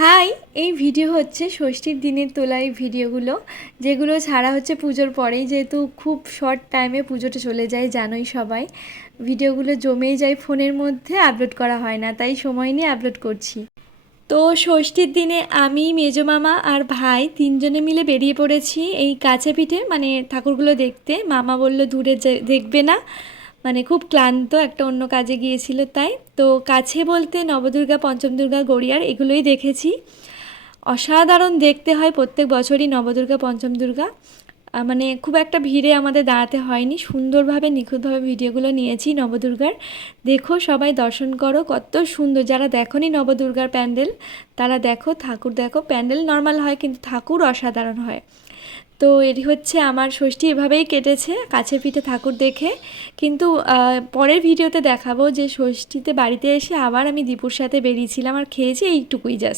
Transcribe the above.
High, এই video হচ্ছে ষষ্ঠীর দিনের তোলা এই ভিডিওগুলো, যেগুলো ছাড়া হচ্ছে পুজোর পরেই যেহেতু খুব শর্ট টাইমে পুজোটা চলে যায়, জানোই সবাই। ভিডিওগুলো জমেই যায় ফোনের মধ্যে আপলোড করা হয় না, তাই সময় নিয়ে আপলোড করছি। তো ষষ্ঠীর দিনে আমি, মেজো মামা আর ভাই তিনজনে মিলে বেরিয়ে পড়েছি এই কাছে পিঠে মানে ঠাকুরগুলো দেখতে। মামা বলল, দূরে দেখবে না। মানে খুব ক্লান্ত একটা অন্য কাজে গিয়েছিল তাই। তো কাছে বলতে নবদুর্গা, পঞ্চম দুর্গা, গড়িয়ার এগুলোই দেখেছি। অসাধারণ দেখতে হয় প্রত্যেক বছরই নবদুর্গা, পঞ্চম দুর্গা। মানে খুব একটা ভিড়ে আমাদের দাঁড়াতে হয়নি। সুন্দরভাবে, নিখুঁতভাবে ভিডিওগুলো নিয়েছি নবদুর্গার। দেখো সবাই দর্শন করো, কত সুন্দর। যারা দেখোনি নবদুর্গার প্যান্ডেল, তারা দেখো, ঠাকুর দেখো। প্যান্ডেল নর্মাল হয় কিন্তু ঠাকুর অসাধারণ হয়। তো এটি হচ্ছে আমার ষষ্ঠী এভাবেই কেটেছে কাছে পিঠে ঠাকুর দেখে। কিন্তু পরের ভিডিওতে দেখাবো যে ষষ্ঠীতে বাড়িতে এসে আবার আমি দীপুর সাথে বেরিয়েছিলাম আর খেয়েছি এইটুকুই জাস্ট